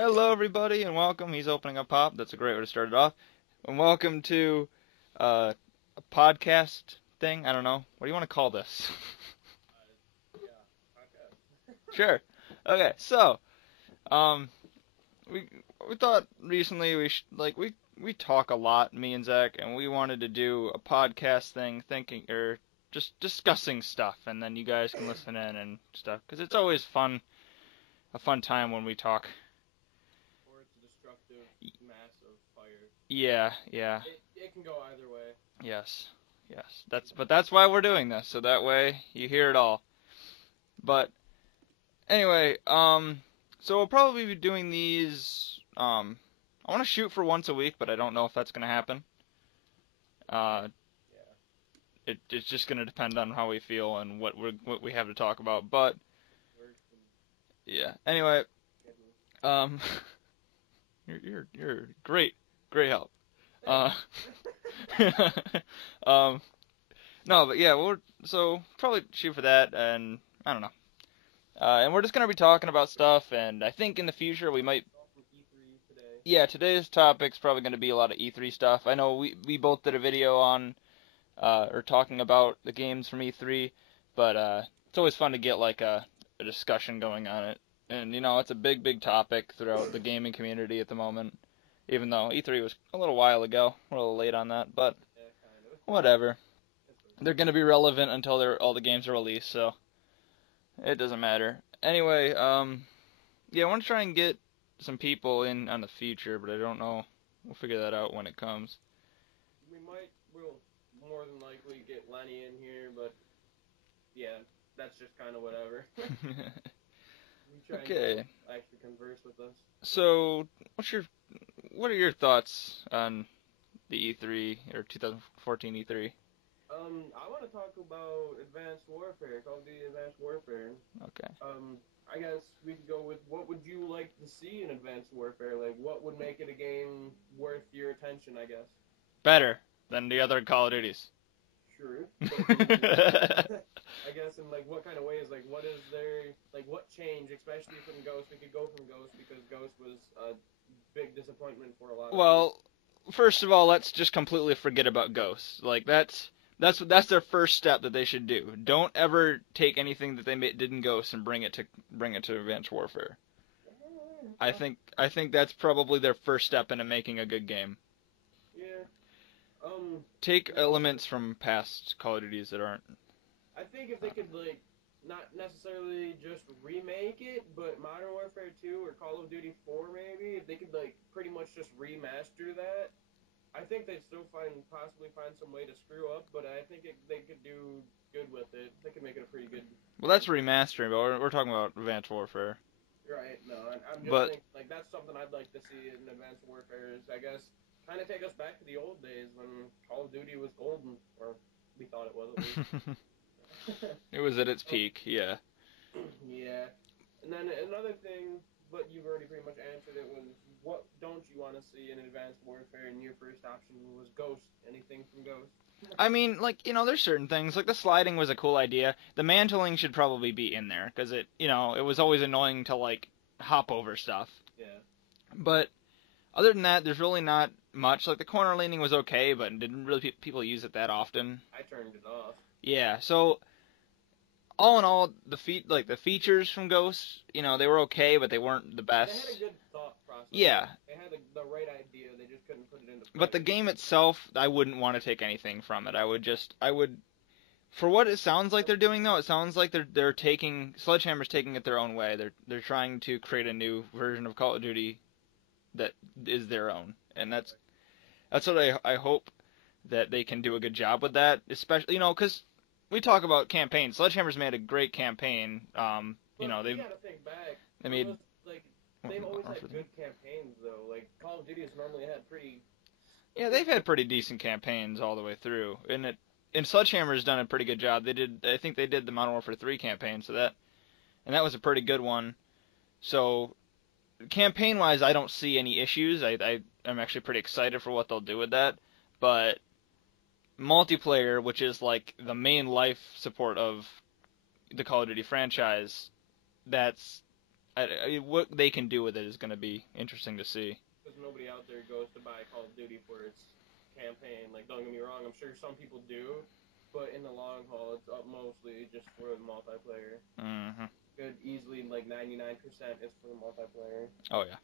Hello, everybody, and welcome. He's opening a pop. That's a great way to start it off. And welcome to a podcast thing. I don't know. What do you want to call this? Sure. Okay. So, um, we we thought recently we talk a lot, me and Zach, and we wanted to do a podcast thing, thinking or just discussing stuff, and then you guys can listen in and stuff, because it's always a fun time when we talk. Or it's a destructive mass of fire. Yeah, yeah. It can go either way. Yes, yes. That's why we're doing this, so that way you hear it all. But anyway, so we'll probably be doing these. I want to shoot for once a week, but I don't know if that's gonna happen. Uh, it's just gonna depend on how we feel and what we have to talk about. But yeah. Anyway, um, you're great help. Uh, um, no, but yeah, so probably shoot for that, and I don't know. And we're just gonna be talking about stuff, and I think in the future we might. Yeah, today's topic's probably gonna be a lot of E3 stuff. I know we both did a video on or talking about the games from E3, but it's always fun to get like a discussion going on it. And it's a big topic throughout the gaming community at the moment. Even though E3 was a little while ago, we're a little late on that, but whatever. They're gonna be relevant until all the games are released, so it doesn't matter. Anyway, yeah, I want to try and get some people in on the future, but I don't know. We'll figure that out when it comes. We'll more than likely get Lenny in here, but yeah, that's just kind of whatever. Okay. Actually converse with us. So, what are your thoughts on the E3 or 2014 E3? I want to talk about Advanced Warfare, Call of Duty Advanced Warfare. Okay. I guess we could go with what would you like to see in Advanced Warfare? Like, what would make it a game worth your attention, I guess? Better than the other Call of Duties. True. I guess in, like, what kind of ways? Like, what is there, like, what change, especially from Ghost? We could go from Ghost because Ghost was a big disappointment for a lot of people. Well, first of all, let's just completely forget about Ghosts. Like, that's their first step that they should do. Don't ever take anything that they did in Ghosts and bring it to Advanced Warfare. I think that's probably their first step into making a good game. Yeah. Take elements from past Call of Duties that aren't. I think if they could, like, not necessarily just remake it, but Modern Warfare 2 or Call of Duty 4 maybe, if they could, like, pretty much just remaster that, I think they'd still possibly find some way to screw up, but I think they could do good with it. They could make it a pretty good. Well, that's remastering, but we're talking about Advanced Warfare. Right. No, I'm just thinking, like, that's something I'd like to see in Advanced Warfare. Is, I guess, kind of take us back to the old days when Call of Duty was golden, or we thought it was at least. It was at its peak, yeah. Yeah. And then another thing, but you've already pretty much answered it, was what don't you want to see in Advanced Warfare? And your first option was Ghost. Anything from Ghost? I mean, like, there's certain things. Like, the sliding was a cool idea. The mantling should probably be in there, because it was always annoying to, like, hop over stuff. Yeah. But other than that, there's really not much. Like, the corner leaning was okay, but didn't really people use it that often. I turned it off. Yeah, so all in all, the features from Ghost, they were okay, but they weren't the best. They had a good thought process. Yeah. They had the right idea. They just couldn't put it into play. But the game itself, I wouldn't want to take anything from it. I would, for what it sounds like they're doing though, it sounds like they're taking Sledgehammer's taking it their own way. They're trying to create a new version of Call of Duty that is their own, and that's what I hope that they can do a good job with that, especially because we talk about campaigns. Sledgehammer's made a great campaign. You gotta think back. They've always had good campaigns though. Like Call of Duty has normally had pretty. Yeah, they've had pretty decent campaigns all the way through, and Sledgehammer's done a pretty good job. I think they did the Modern Warfare 3 campaign, that was a pretty good one. So, campaign-wise, I don't see any issues. I'm actually pretty excited for what they'll do with that, but multiplayer, which is like the main life support of the Call of Duty franchise, what they can do with it is going to be interesting to see. Because nobody out there goes to buy Call of Duty for its campaign. Like, don't get me wrong, I'm sure some people do, but in the long haul, it's mostly just for the multiplayer. Mm-hmm. Good, easily, like 99% is for the multiplayer. Oh, yeah.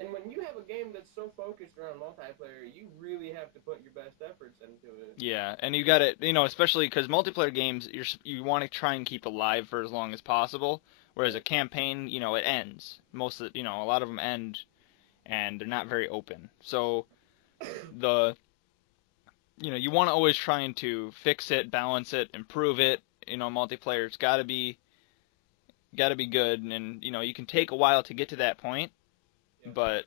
And when you have a game that's so focused around multiplayer, you really have to put your best efforts into it. Yeah, and you got to, especially because multiplayer games, you want to try and keep alive for as long as possible, whereas a campaign, it ends. A lot of them end, and they're not very open. So, you want to always trying to fix it, balance it, improve it. Multiplayer, it's got to be good, and you can take a while to get to that point. Yeah. But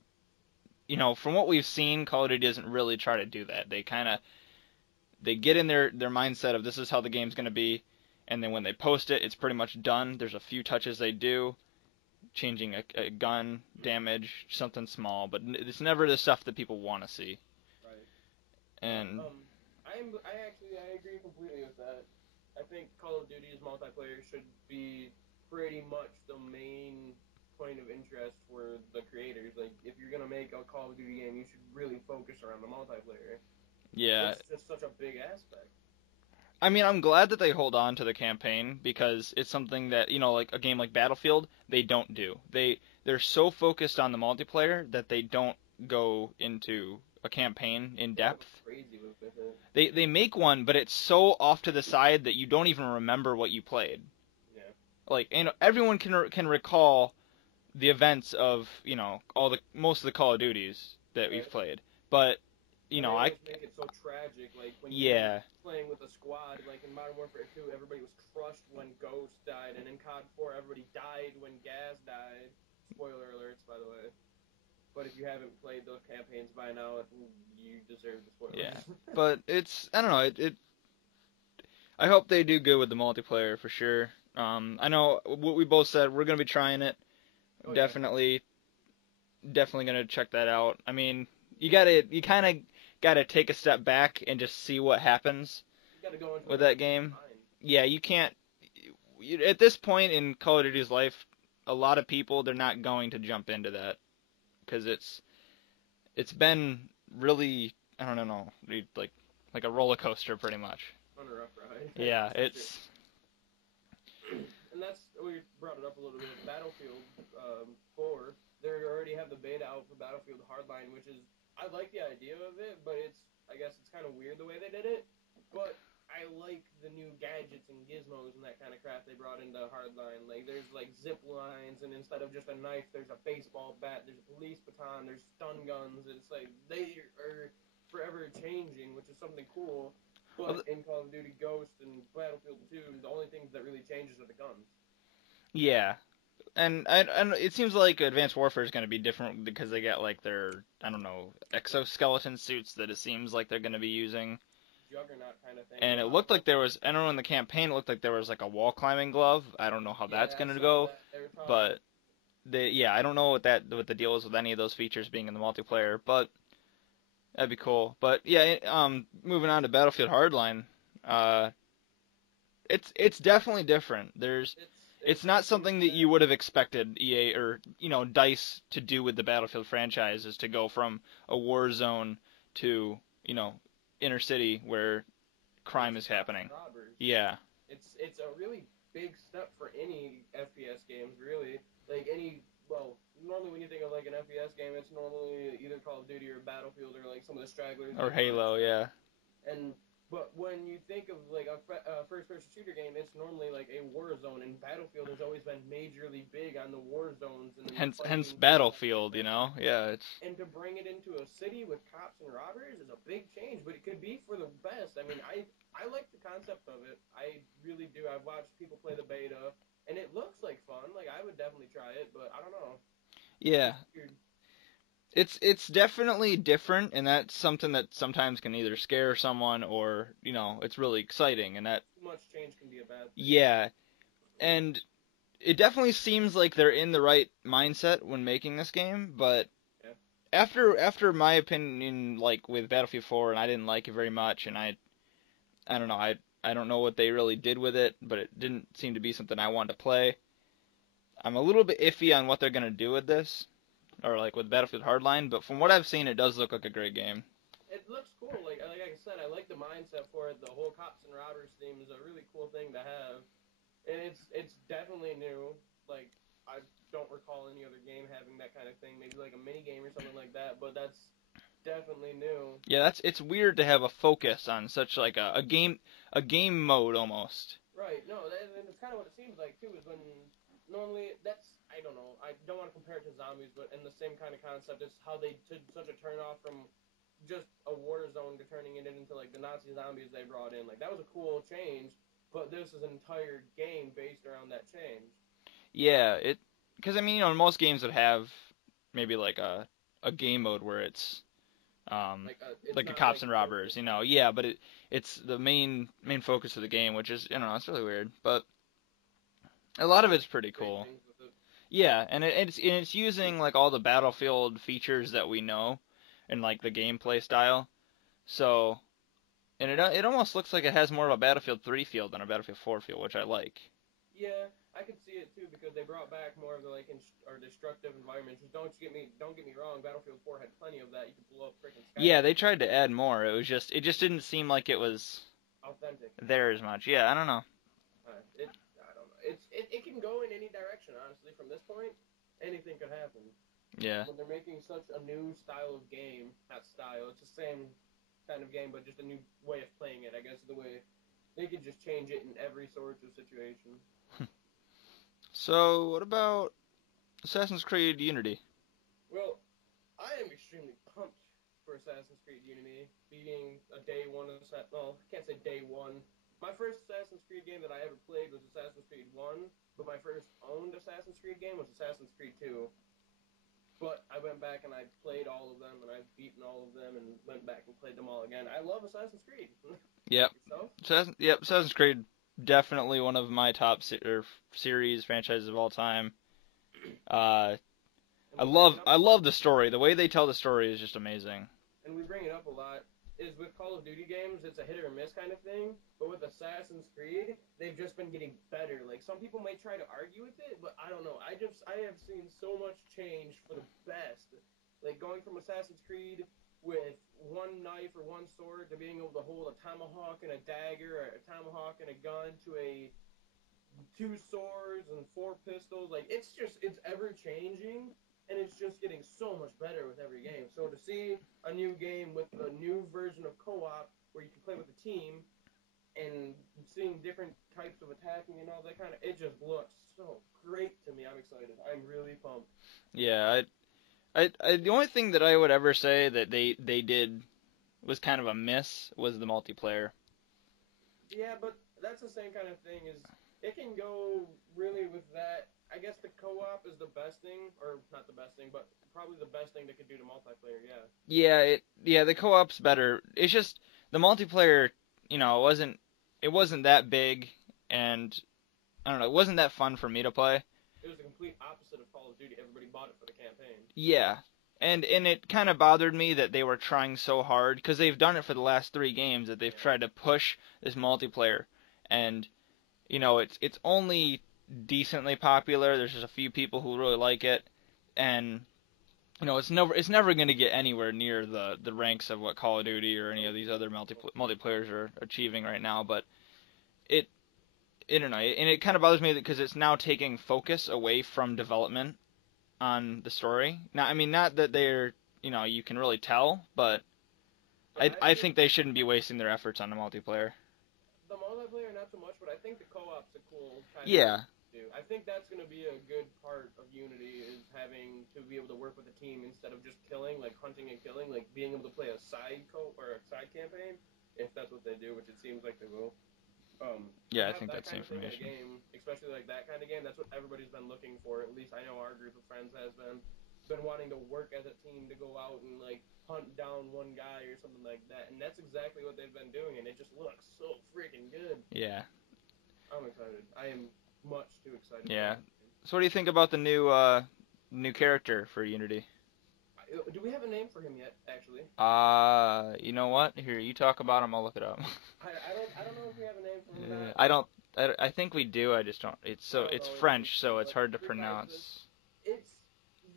from what we've seen, Call of Duty doesn't really try to do that. They get in their mindset of this is how the game's going to be, and then when they post it, it's pretty much done. There's a few touches they do, changing a gun, damage, something small, but it's never the stuff that people want to see. Right. And I agree completely with that. I think Call of Duty's multiplayer should be pretty much the main point of interest for the creators. Like, if you're gonna make a Call of Duty game, you should really focus around the multiplayer. Yeah. It's just such a big aspect. I mean, I'm glad that they hold on to the campaign because it's something that, like a game like Battlefield, they don't do. They're so focused on the multiplayer that they don't go into a campaign in depth. Crazy with it. They make one, but it's so off to the side that you don't even remember what you played. Yeah. Like, everyone can recall the events of, most of the Call of Duties that we've played. But, they make it so tragic, like when you're playing with a squad, like in Modern Warfare 2, everybody was crushed when Ghost died, and in COD 4, everybody died when Gaz died. Spoiler alerts, by the way. But if you haven't played those campaigns by now, you deserve the spoilers. Yeah, but I don't know, I hope they do good with the multiplayer for sure. I know what we both said, we're going to be trying it. Oh, definitely going to check that out. I mean, you kind of got to take a step back and just see what happens with that game. Yeah, you can't, at this point in Call of Duty's life, a lot of people, they're not going to jump into that. Because it's been really, I don't know, like a roller coaster pretty much. On a rough ride. Yeah, it's. And that's, we brought it up a little bit. Battlefield 4, they already have the beta out for Battlefield Hardline, which is, I like the idea of it, but I guess it's kind of weird the way they did it. But I like the new gadgets and gizmos and that kind of crap they brought into Hardline. Like, there's like zip lines, and instead of just a knife, there's a baseball bat, there's a police baton, there's stun guns. It's like they are forever changing, which is something cool. But in Call of Duty Ghost and Battlefield 2, the only things that really changes are the guns. Yeah. And it seems like Advanced Warfare is going to be different because they got like their, I don't know, exoskeleton suits that it seems like they're going to be using. Juggernaut kind of thing. And it looked like there was, I don't know, in the campaign it looked like there was like a wall climbing glove. I don't know how that's going to go, but I don't know what the deal is with any of those features being in the multiplayer, but that'd be cool. But yeah, moving on to Battlefield Hardline, it's definitely different. It's not something that you would have expected EA or DICE to do with the Battlefield franchise, is to go from a war zone to inner city where crime is happening. Robbers. Yeah. It's a really big step for any FPS games, really. Like normally when you think of like an FPS game, it's normally either Call of Duty or Battlefield or like some of the stragglers. Or Halo, yeah. But when you think of like a first-person shooter game, it's normally like a war zone, and Battlefield has always been majorly big on the war zones. And hence Battlefield, yeah. And to bring it into a city with cops and robbers is a big change, but it could be for the best. I mean, I like the concept of it. I really do. I've watched people play the beta, and it looks like fun. Like, I would definitely try it, but I don't know. Yeah. It's definitely different, and that's something that sometimes can either scare someone or, it's really exciting, and that... Too much change can be a bad thing. Yeah, and it definitely seems like they're in the right mindset when making this game, but after my opinion, like, with Battlefield 4, and I didn't like it very much, and I don't know, I don't know what they really did with it, but it didn't seem to be something I wanted to play. I'm a little bit iffy on what they're gonna do with this, or like with Battlefield Hardline. But from what I've seen, it does look like a great game. It looks cool. Like I said, I like the mindset for it. The whole cops and robbers theme is a really cool thing to have, and it's definitely new. Like I don't recall any other game having that kind of thing. Maybe like a mini game or something like that, but that's definitely new. Yeah, it's weird to have a focus on such like a game mode almost. Right. No, and it's kind of what it seems like too. Is when normally that's I don't know. I don't want to compare it to zombies, but in the same kind of concept, it's how they took such a turn off from just a war zone to turning it into like the Nazi zombies they brought in. Like that was a cool change, but this is an entire game based around that change. Yeah, because I mean, most games would have maybe like a game mode where it's It's like a not cops like and robbers, yeah, but it's the main focus of the game, which is, I don't know, it's really weird, but a lot of it's pretty great cool. things with it. Yeah, and it's using like all the Battlefield features that we know and like the gameplay style. So, and it almost looks like it has more of a Battlefield 3 feel than a Battlefield 4 feel, which I like. Yeah, I could see it too because they brought back more of the like or destructive environments. Just don't get me wrong. Battlefield 4 had plenty of that. You could blow up freaking Yeah, skyscrapers. they tried to add more. It just didn't seem like it was Authentic. there as much. Yeah, I don't know. I don't know. It can go in any direction. Honestly, from this point, anything could happen. Yeah. When they're making such a new style of game, not style, it's the same kind of game, but just a new way of playing it. I guess the way they could just change it in every sort of situation. So, what about Assassin's Creed Unity? Well, I am extremely pumped for Assassin's Creed Unity being a day one of well, I can't say day one. My first Assassin's Creed game that I ever played was Assassin's Creed 1, but my first owned Assassin's Creed game was Assassin's Creed 2. But I went back and I played all of them, and I've beaten all of them, and went back and played them all again. I love Assassin's Creed. Yep. Yourself? Assassin's Creed, definitely one of my top series franchises of all time. I love the story. The way they tell the story is just amazing. And we bring it up a lot. Is with Call of Duty games, it's a hit or miss kind of thing. But with Assassin's Creed, they've just been getting better. Like some people may try to argue with it, but I don't know. I have seen so much change for the best. Like going from Assassin's Creed with one knife or one sword to being able to hold a tomahawk and a dagger, or a tomahawk and a gun, to a two swords and four pistols. Like it's ever changing, and it's just getting so much better with every game. So to see a new game with a new version of co-op where you can play with a team and seeing different types of attacking and all that kind of, it just looks so great to me. I'm excited. I'm really pumped. Yeah, the only thing that I would ever say that they did was kind of a miss was the multiplayer. Yeah, but that's the same kind of thing. Is it can go really with that. I guess the co-op is the best thing, or not the best thing, but probably the best thing they could do to multiplayer. Yeah. Yeah, the co-op's better. It's just the multiplayer, it wasn't that big, and I don't know, it wasn't that fun for me to play. It was the complete opposite of Call of Duty. Everybody bought it for the campaign. Yeah. And it kind of bothered me that they were trying so hard, because they've done it for the last 3 games, that they've tried to push this multiplayer, and it's only decently popular. There's just a few people who really like it, and it's never going to get anywhere near the ranks of what Call of Duty or any of these other multiplayers are achieving right now. But I don't know, and it kind of bothers me because it's now taking focus away from development on the story. Now, I mean, not that they're you can really tell, but I think they shouldn't be wasting their efforts on the multiplayer. The multiplayer, not so much, but I think the co-op's a cool kind Yeah. of thing to do. I think that's going to be a good part of Unity, is having to be able to work with a team instead of just killing, like hunting and killing, like being able to play a side or a side campaign, if that's what they do, which it seems like they will. Yeah, I think that's the information. Game, especially like that kind of game, that's what everybody's been looking for. At least I know our group of friends has been wanting to work as a team to go out and like hunt down one guy or something like that, and that's exactly what they've been doing, and it just looks so freaking good. Yeah. I'm excited. I am much too excited. Yeah. So what do you think about the new character for Unity? Do we have a name for him yet, actually? You know what? Here, you talk about him. I'll look it up. I don't know if we have a name for him. I don't. I think we do. I just don't. It's No, French, so it's like, hard to regardless, pronounce. it's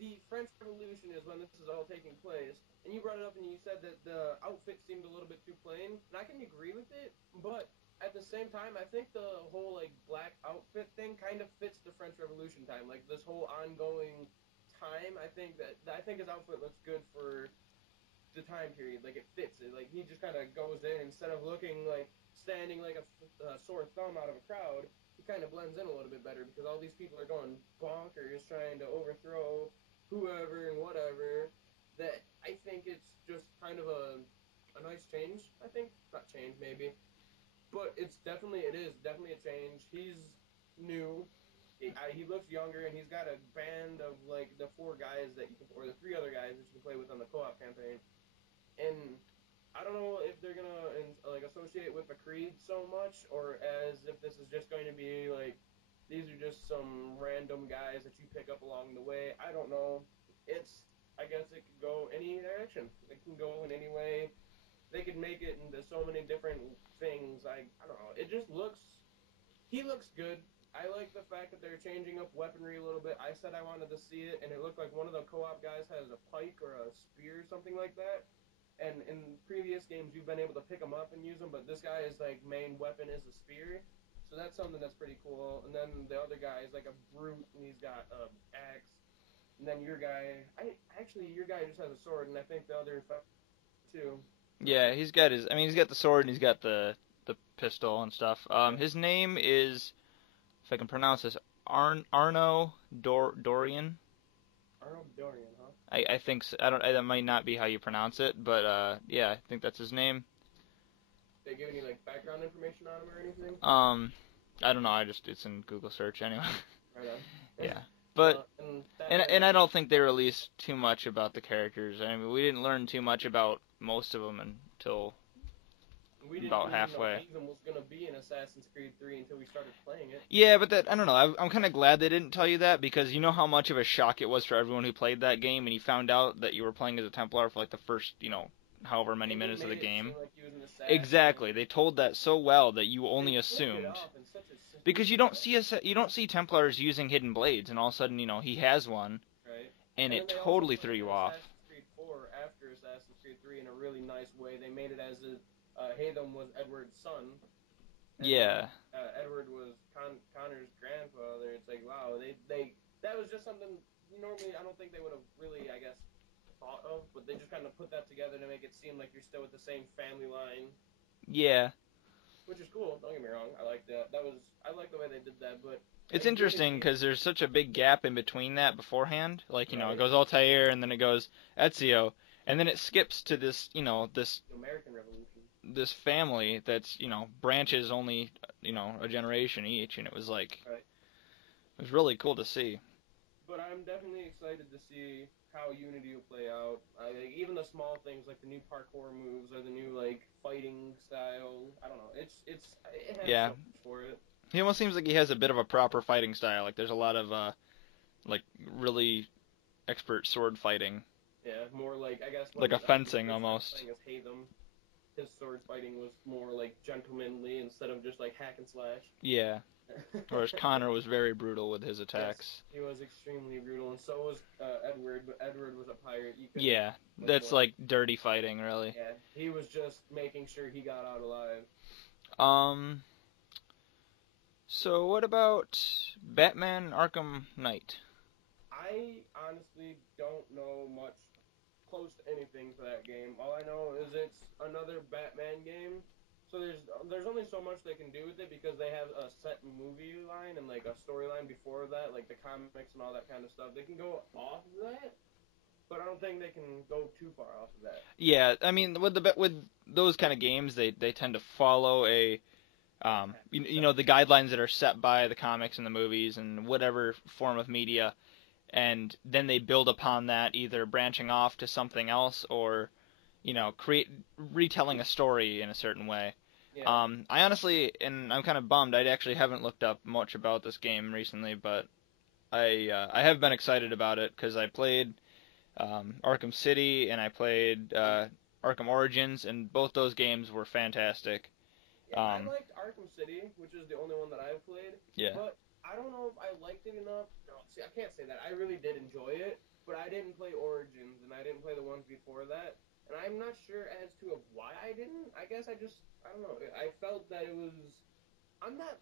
the French Revolution is when this is all taking place. And you brought it up and you said that the outfit seemed a little bit too plain. And I can agree with it, but at the same time, I think the whole like black outfit thing kind of fits the French Revolution time. Like this whole ongoing time, I think his outfit looks good for the time period. Like it fits it. Like he just kind of goes in instead of looking like standing like a sore thumb out of a crowd. He kind of blends in a little bit better because all these people are going bonkers trying to overthrow whoever and whatever. That I think it's just kind of a nice change. I think not change maybe, but it is definitely a change. He's new. He looks younger, and he's got a band of like the four guys that you can, or the three other guys that you can play with on the co-op campaign. And I don't know if they're gonna like associate with the Creed so much, or as if this is just going to be like these are just some random guys that you pick up along the way. I don't know. I guess it could go any direction. It can go in any way. They could make it into so many different things. I don't know. It just looks. He looks good. I like the fact that they're changing up weaponry a little bit. I said I wanted to see it, and it looked like one of the co-op guys has a pike or a spear, something like that. And in previous games, you've been able to pick them up and use them, but this guy's like main weapon is a spear, so that's something that's pretty cool. And then the other guy is like a brute, and he's got an axe. And then your guy, your guy just has a sword, and I think the other too. Yeah, he's got his. I mean, he's got the sword and he's got the pistol and stuff. His name is, if I can pronounce this, Arno Dorian. Arnold Dorian, huh? I think so. I don't. That might not be how you pronounce it, but yeah, I think that's his name. They give any like background information on him or anything? I don't know. It's in Google search anyway. Right on. Yeah, but and I don't think they released too much about the characters. I mean, we didn't learn too much about most of them until about halfway. Ethan was gonna be in Assassin's Creed 3 until we started playing it. Yeah, but I don't know. I'm kind of glad they didn't tell you that because you know how much of a shock it was for everyone who played that game and you found out that you were playing as a Templar for like the first, however many minutes of the game. Like Exactly. They told that so well that you only assumed. Because you don't see Templars using hidden blades and all of a sudden, he has one. Right. And it totally threw you off. Assassin's Creed 4 after Assassin's Creed 3 in a really nice way. They made it as if Haytham was Edward's son. Yeah. Edward was Connor's grandfather. It's like, wow, that was just something normally I don't think they would have really, I guess, thought of, but they just kind of put that together to make it seem like you're still with the same family line. Yeah. Which is cool. Don't get me wrong. I like that. I like the way they did that, but it's interesting because there's such a big gap in between that beforehand. Like, it goes Altair and then it goes Ezio, and then it skips to this, this American Revolution. This family that's, branches only, a generation each, and it was like, right. It was really cool to see. But I'm definitely excited to see how Unity will play out. Even the small things like the new parkour moves or the new like fighting style. I don't know. It has so much for it. He almost seems like he has a bit of a proper fighting style. Like there's a lot of like really expert sword fighting. Yeah, more like I guess like a fencing almost. His sword fighting was more like gentlemanly instead of just like hack and slash. Yeah. Whereas Connor was very brutal with his attacks. Yes, he was extremely brutal, and so was Edward, but Edward was a pirate. Yeah, that's like dirty fighting, really. Yeah, he was just making sure he got out alive. So what about Batman Arkham Knight? I honestly don't know much close to anything for that game. All I know is it's another Batman game. So there's only so much they can do with it because they have a set movie line and like a storyline before that, like the comics and all that kind of stuff. They can go off of that, but I don't think they can go too far off of that. Yeah, I mean with those kind of games, they tend to follow a the guidelines that are set by the comics and the movies and whatever form of media, and then they build upon that, either branching off to something else or retelling a story in a certain way. Yeah. I honestly, and I'm kind of bummed, I actually haven't looked up much about this game recently, but I have been excited about it because I played Arkham City and I played Arkham Origins, and both those games were fantastic. Yeah, I liked Arkham City, which is the only one that I've played. Yeah. But I don't know if I liked it enough. No, see, I can't say that. I really did enjoy it, but I didn't play Origins, and I didn't play the ones before that. And I'm not sure as to why I didn't. I guess I don't know. I felt that it was. I'm not.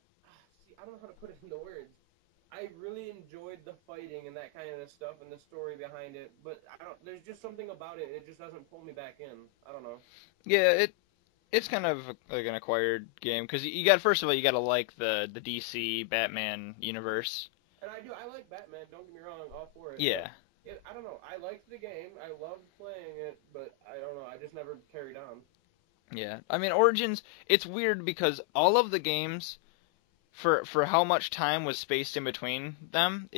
See, I don't know how to put it into words. I really enjoyed the fighting and that kind of stuff and the story behind it, but I don't. There's just something about it. It just doesn't pull me back in. I don't know. Yeah, it's kind of like an acquired game because you got first of all you got to like the DC Batman universe. And I do. I like Batman. Don't get me wrong. All for it. Yeah. I don't know. I liked the game. I loved playing it, but I don't know. I just never carried on. Yeah. I mean, Origins. It's weird because all of the games, for how much time was spaced in between them,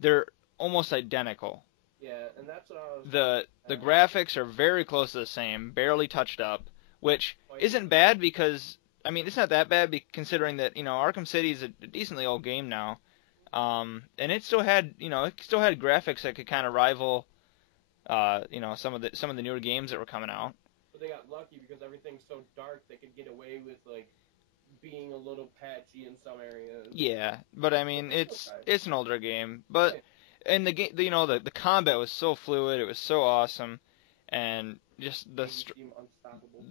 they're almost identical. Yeah, and that's what I was. The graphics are very close to the same, barely touched up, which isn't bad because I mean it's not that bad considering that Arkham City is a decently old game now, and it still had graphics that could kind of rival some of the newer games that were coming out. But they got lucky because everything's so dark they could get away with like being a little patchy in some areas. Yeah, but I mean it's an older game, but. And the game, the combat was so fluid. It was so awesome, and just the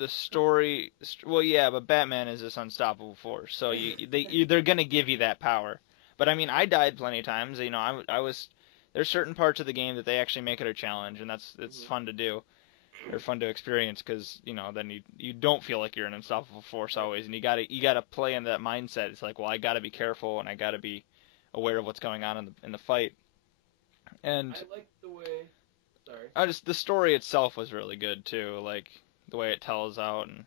story. Well, yeah, but Batman is this unstoppable force, so they're gonna give you that power. But I mean, I died plenty of times. I was. There's certain parts of the game that they actually make it a challenge, and it's fun to do, or fun to experience, because then you don't feel like you're an unstoppable force always, and you gotta play in that mindset. It's like, well, I gotta be careful, and I gotta be aware of what's going on in the fight. And I like the way. Sorry. The story itself was really good too, like the way it tells out, and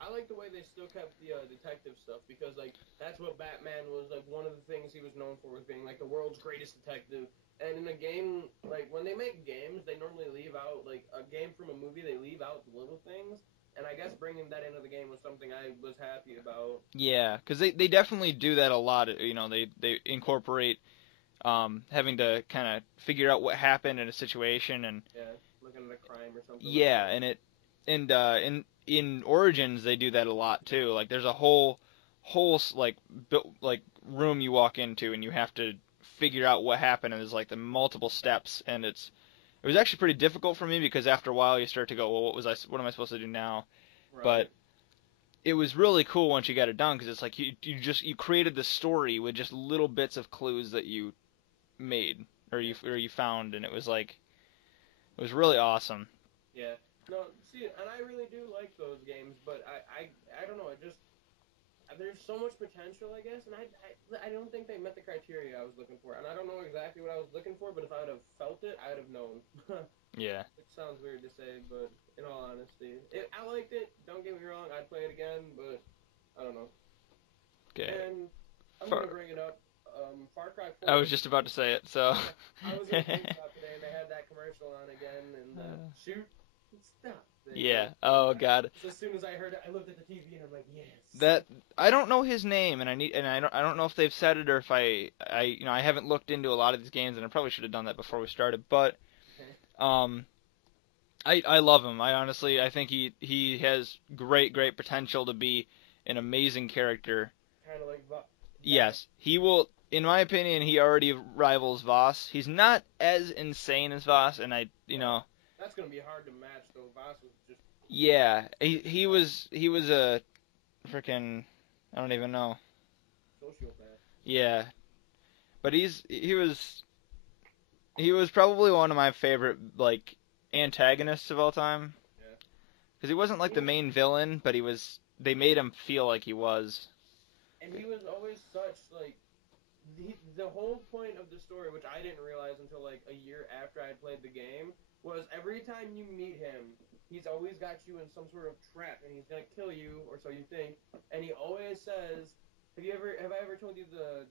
I like the way they still kept the detective stuff because like that's what Batman was like. One of the things he was known for was being like the world's greatest detective. And in a game, like when they make games, they normally leave out like a game from a movie. They leave out the little things. And I guess bringing that into the game was something I was happy about. Yeah, because they definitely do that a lot. They incorporate. Having to kind of figure out what happened in a situation and looking at a crime or something. Yeah, and in Origins they do that a lot too. Like there's a whole like room you walk into and you have to figure out what happened, and there's like the multiple steps, and it was actually pretty difficult for me because after a while you start to go, well, what am I supposed to do now? Right. But it was really cool once you got it done because it's like you created the story with just little bits of clues that you made or you found, and it was really awesome. Yeah. No, see, and I really do like those games, but I don't know, there's so much potential, I guess, and I don't think they met the criteria I was looking for, and I don't know exactly what I was looking for, but if I would have felt it, I would have known. Yeah. It sounds weird to say, but in all honesty, I liked it. Don't get me wrong, I'd play it again, but I don't know. Okay. And I'm gonna bring it up. Far Cry 4. I was just about to say it, so. I was in GameStop today, and they had that commercial on again, and shoot, stop. Yeah. Oh God. So as soon as I heard it, I looked at the TV and I'm like, yes. That I don't know his name, and I don't know if they've said it or if I haven't looked into a lot of these games, and I probably should have done that before we started. But I love him. I think he has great potential to be an amazing character. Kind of like Yes, he will. In my opinion, he already rivals Voss. He's not as insane as Voss, and that's gonna be hard to match, though. Voss was just. Yeah, he was a freaking, I don't even know. Sociopath. Yeah, but he was probably one of my favorite like antagonists of all time. Yeah. Because he wasn't like the main villain, but they made him feel like he was. And he was always such like. The whole point of the story, which I didn't realize until like a year after I played the game, was every time you meet him, he's always got you in some sort of trap, and he's gonna kill you, or so you think. And he always says, "Have I ever told you the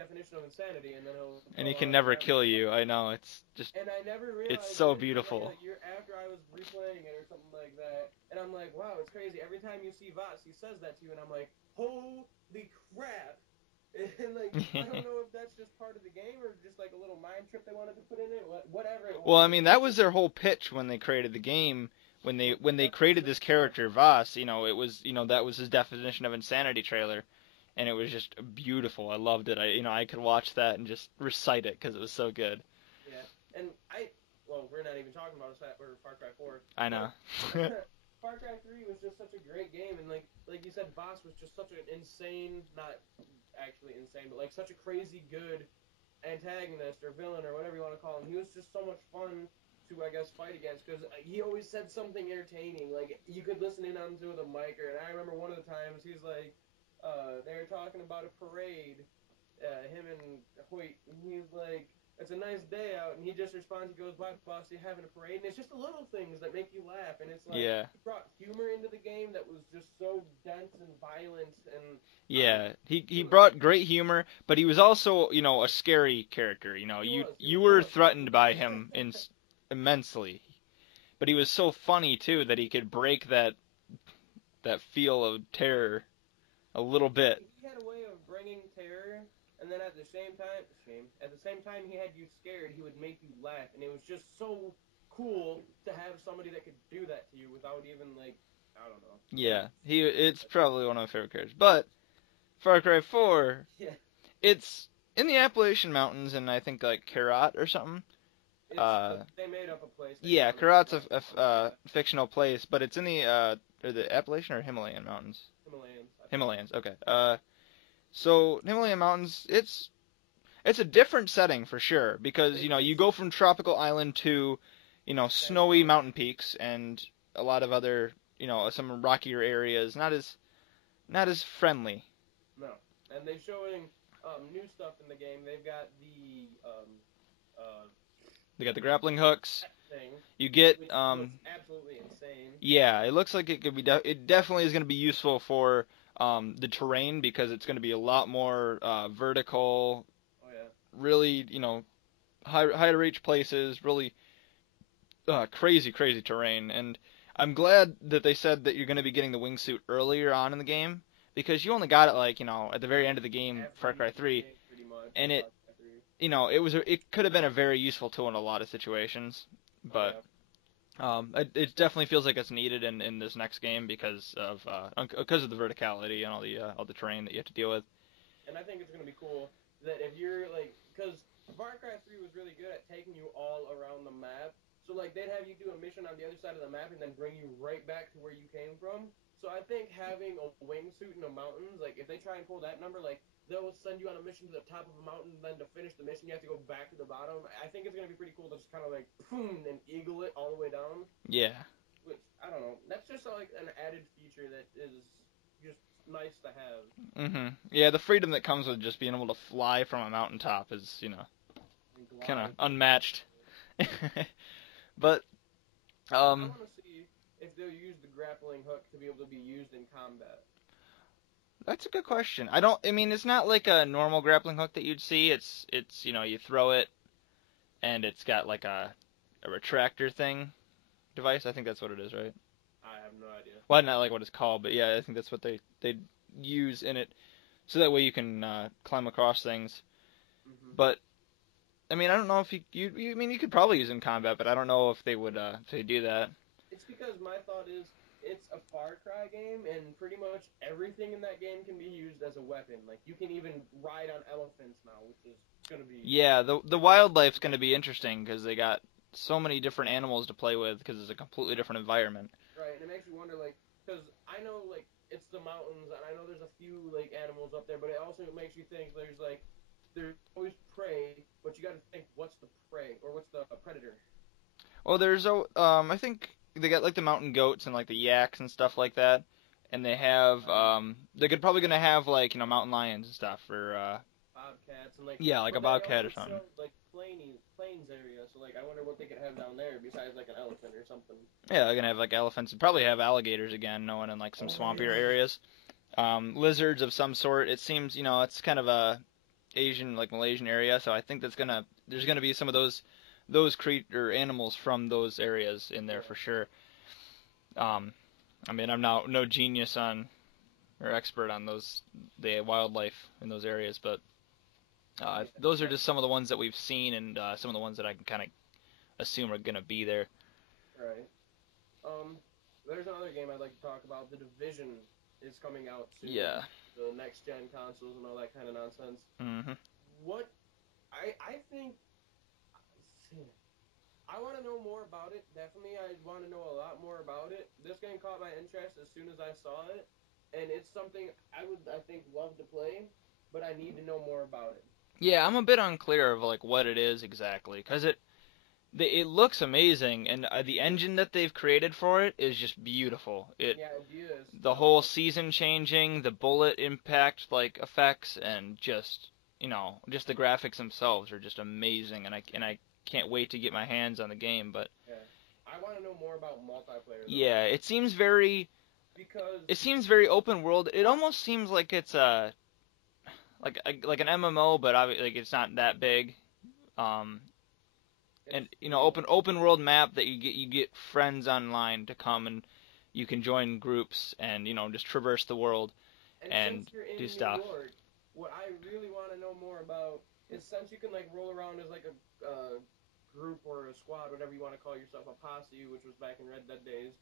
definition of insanity?" And then he can never kill you. I know, it's just. And I never realized. It's so beautiful. Like, after I was replaying it or something like that, and I'm like, wow, it's crazy. Every time you see Voss, he says that to you, and I'm like, holy crap. And like, I don't know if that's just part of the game or just like a little mind trip they wanted to put in it, whatever it was. Well, I mean, that was their whole pitch when they created the game, when they created this character Voss, it was that was his definition of insanity trailer, and it was just beautiful. I loved it. I could watch that and just recite it because it was so good. Yeah, and well, we're not even talking about we're Far Cry 4. I know. Far Cry 3 was just such a great game, and like you said, Voss was just such an insane, not actually insane, but like such a crazy good antagonist or villain or whatever you want to call him. He was just so much fun to, I guess, fight against, because he always said something entertaining. Like, you could listen in onto the mic, and I remember one of the times he's like, they were talking about a parade, him and Hoyt, and he's like, it's a nice day out, and he just responds, he goes, "Why, boss, you having a parade?" And it's just the little things that make you laugh, and it's like, yeah. He brought humor into the game that was just so dense and violent, and... Yeah, he brought great humor, but he was also, a scary character, you were threatened by him immensely. But he was so funny, too, that he could break that feel of terror a little bit. He had a way of bringing terror, and then at the same time he had you scared, he would make you laugh, and it was just so cool to have somebody that could do that to you without even, like, I don't know. Yeah, it's probably one of my favorite characters. But Far Cry 4, yeah. It's in the Appalachian Mountains, and I think, like, Karat or something. They made up a place. Yeah, Karat's a fictional place, but it's in the Appalachian or Himalayan Mountains? Himalayas, okay. So Himalayan Mountains, it's a different setting for sure, because you go from tropical island to snowy mountain peaks and a lot of other some rockier areas, not as friendly. No, and they're showing new stuff in the game. They've got the grappling hooks. Thing, you get absolutely insane. Yeah, it looks like it could be. It definitely is going to be useful for the terrain, because it's going to be a lot more vertical. Oh yeah. Really, high to reach places. Really crazy terrain. And I'm glad that they said that you're going to be getting the wingsuit earlier on in the game, because you only got it at the very end of the game, Far Cry 3, and it could have been a very useful tool in a lot of situations, but it definitely feels like it's needed in this next game because of the verticality and all the terrain that you have to deal with. And I think it's going to be cool that if you're because Far Cry 3 was really good at taking you all around the map. So, they'd have you do a mission on the other side of the map and then bring you right back to where you came from. So I think having a wingsuit in the mountains, if they try and pull that number, they'll send you on a mission to the top of a mountain, and then to finish the mission, you have to go back to the bottom. I think it's going to be pretty cool to just kind of, boom, and eagle it all the way down. Yeah. Which, I don't know. That's just, an added feature that is just nice to have. Mm-hmm. Yeah, the freedom that comes with just being able to fly from a mountaintop is, kind of unmatched. But, I want to see if they'll use the grappling hook to be able to be used in combat. That's a good question. It's not like a normal grappling hook that you'd see. It's you throw it, and it's got like a retractor thing device. I think that's what it is, right? I have no idea. Well, not like what it's called, but yeah, I think that's what they use in it, so that way you can climb across things. Mm-hmm. But I don't know if you could probably use it in combat, but I don't know if they would if they do that. It's because my thought is it's a Far Cry game, and pretty much everything in that game can be used as a weapon. You can even ride on elephants now, which is going to be... Yeah, the wildlife's going to be interesting, because they got so many different animals to play with, because it's a completely different environment. Right, and it makes you wonder, because I know, it's the mountains, and I know there's a few, animals up there, but it also makes you think there's always prey, but you got to think, what's the prey, or what's the predator? Well, there's I think they got the mountain goats and the yaks and stuff like that, and they have they're probably gonna have mountain lions and stuff, or bobcats and a bobcat or something. Plains area, so I wonder what they could have down there besides an elephant or something. Yeah, they're gonna have elephants, and probably have alligators again, knowing in some swampier areas. Lizards of some sort. It seems it's kind of a Asian Malaysian area, so I think there's gonna be some of those animals from those areas in there for sure. I'm no genius or expert on the wildlife in those areas, but those are just some of the ones that we've seen, and some of the ones that I can kind of assume are gonna be there. Right. There's another game I'd like to talk about. The Division is coming out soon. Yeah. The next gen consoles and all that kind of nonsense. Mm-hmm. What I think I want to know more about it. Definitely, I want to know a lot more about it. This game caught my interest as soon as I saw it, and it's something I think, love to play, but I need to know more about it. Yeah, I'm a bit unclear of like what it is exactly, because it looks amazing, and the engine that they've created for it is just beautiful. Yeah, it is. The whole season changing, the bullet impact like effects, and just just the graphics themselves are just amazing, and I can't wait to get my hands on the game. But Yeah, I want to know more about multiplayer. Though. Yeah, it seems very open world. It almost seems like it's like an MMO, but like it's not that big. Um, and open world map that you get friends online to come, and you can join groups and just traverse the world and since you're in do New stuff. York, what I really want to know more about is, since you can like roll around as like a group or a squad, whatever you want to call yourself, a posse, which was back in Red Dead days.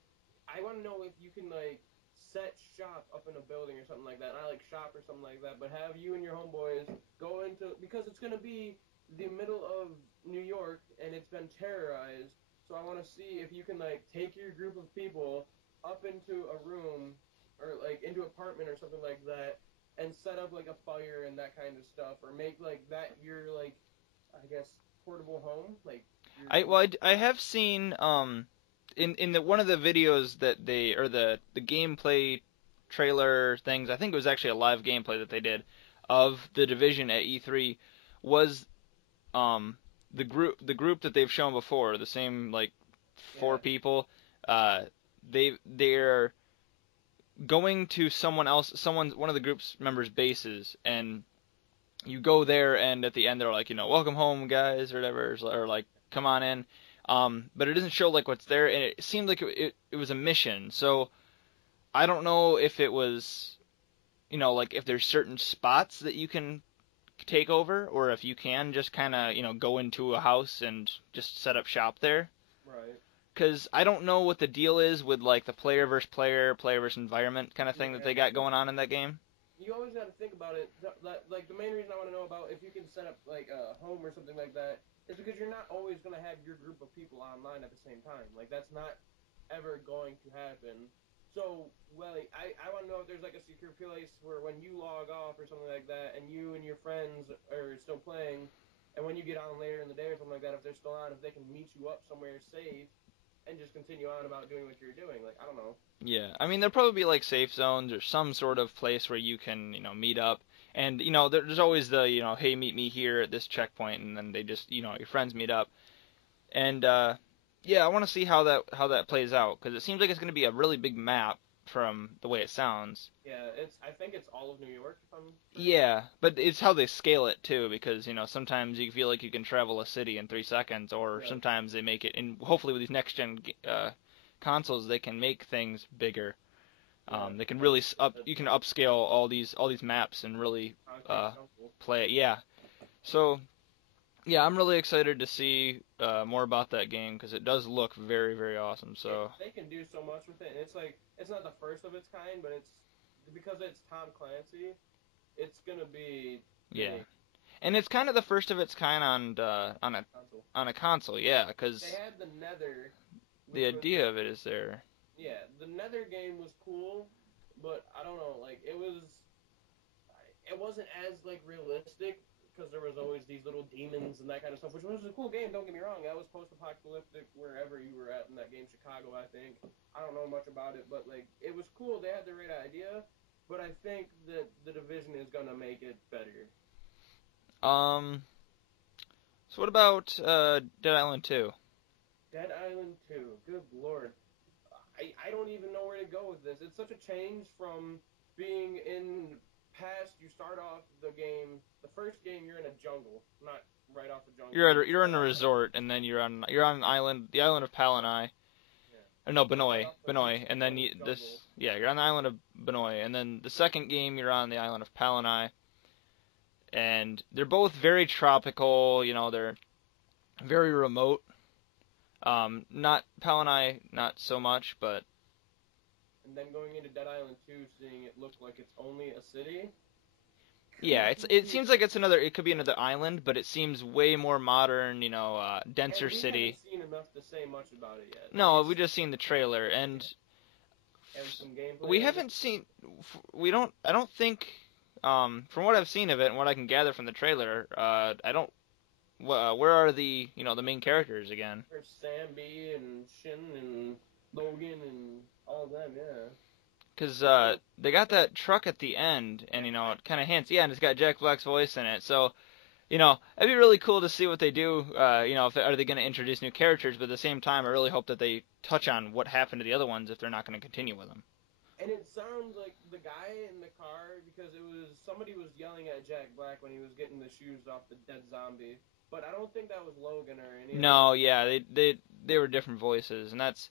I want to know if you can like set shop up in a building or something like that. Not like shop or something like that, but have you and your homeboys go into, because it's gonna be the middle of New York and it's been terrorized. So I want to see if you can like take your group of people up into a room or like into an apartment or something like that and set up like a fire and that kind of stuff, or make like that your like, I guess, portable home. Like I have seen in one of the videos that they, or the gameplay trailer things, I think it was actually a live gameplay that they did of the Division at E3, was um the group that they've shown before, the same like four people. They're going to one of the group's members' bases, and you go there, and at the end they're like, welcome home, guys, or whatever, or like, come on in. But it doesn't show like what's there, and it seemed like it was a mission. So I don't know if it was, like if there's certain spots that you can take over, or if you can just kind of, go into a house and just set up shop there. Right. Because I don't know what the deal is with like the player versus player versus environment kind of thing that they got going on in that game. You always got to think about it. Like the main reason I want to know about if you can set up like a home or something like that is because you're not always going to have your group of people online at the same time. Like that's not ever going to happen. So, well, I want to know if there's like a secure place where when you log off or something like that, and you and your friends are still playing, and when you get on later in the day or something like that, if they're still on, if they can meet you up somewhere safe and just continue on about doing what you're doing. Like, I don't know. Yeah, I mean there'll probably be like safe zones or some sort of place where you can, meet up. And there's always the, hey, meet me here at this checkpoint, and then they just, your friends meet up. And yeah, I want to see how that plays out, because it seems like it's going to be a really big map from the way it sounds. Yeah, I think it's all of New York, if I'm correct. Yeah, but it's how they scale it too, because sometimes you feel like you can travel a city in 3 seconds, or sometimes they make it. And hopefully with these next gen consoles, they can make things bigger. They can really you can upscale all these maps and really play it. Yeah, so yeah, I'm really excited to see more about that game, because it does look very, very awesome. So they can do so much with it, and it's like it's not the first of its kind, but it's because it's Tom Clancy, it's gonna be yeah, and it's kind of the first of its kind on a console. Yeah, because they had the Nether. The idea of it is there. Yeah, the Nether game was cool, but I don't know, like it wasn't as like realistic, because there was always these little demons and that kind of stuff, which was a cool game, don't get me wrong. That was post-apocalyptic wherever you were at in that game, Chicago, I think. I don't know much about it, but like it was cool. They had the right idea, but I think that the Division is gonna make it better. So what about Dead Island 2? Dead Island 2, good lord. I don't even know where to go with this. It's such a change from being in past. You start off the game, the first game you're in a jungle, not right off the jungle. You're in a resort, and then you're on an island, the island of Palanai. Yeah. Or no, Benoy, and then you're on the island of Benoy, and then the second game you're on the island of Palanai. And they're both very tropical, they're very remote. Not Pal and I, not so much, but And then going into Dead Island 2, seeing it look like it's only a city. yeah, it seems like it could be another island, but it seems way more modern, denser And we haven't city. seen enough to say much about it yet. No, we just seen the trailer, and And some gameplay. we haven't seen. I don't think. From what I've seen of it and what I can gather from the trailer, I don't. Where are the main characters again? There's Sam B and Shin and Logan and all of them, yeah. Because they got that truck at the end, and it kind of hints, yeah, and it's got Jack Black's voice in it. So, it'd be really cool to see what they do. If are they going to introduce new characters, but at the same time, I really hope that they touch on what happened to the other ones if they're not going to continue with them. And it sounds like the guy in the car, because somebody was yelling at Jack Black when he was getting the shoes off the dead zombie. But I don't think that was Logan or any. No, yeah, they were different voices, and that's.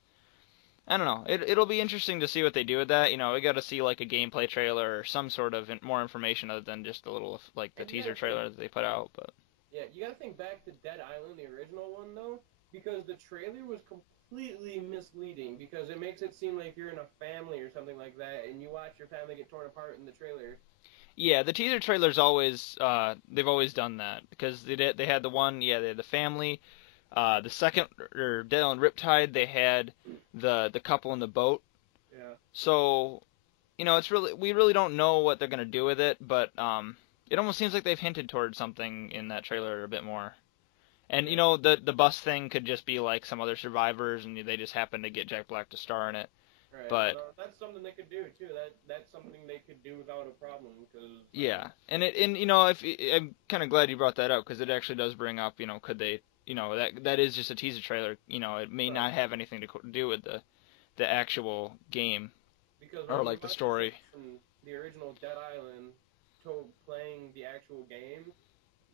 I don't know. It'll be interesting to see what they do with that. We got to see like a gameplay trailer or some sort of more information other than just the little like the teaser trailer that they put out. But yeah, you got to think back to Dead Island, the original one though, because the trailer was completely misleading because it makes it seem like you're in a family or something like that, and you watch your family get torn apart in the trailer. yeah, the teaser trailers always they've always done that because they had the one they had the family. The second or Dead Island Riptide, they had the couple in the boat. Yeah. So, it's we really don't know what they're gonna do with it, but it almost seems like they've hinted towards something in that trailer a bit more. And the bus thing could just be like some other survivors, and they just happen to get Jack Black to star in it. Right. But that's something they could do too. That's something they could do without a problem. Cause, yeah, and if I'm kind of glad you brought that up because it actually does bring up could they that is just a teaser trailer. It may not have anything to do with the actual game or like the story. From the original Dead Island to playing the actual game,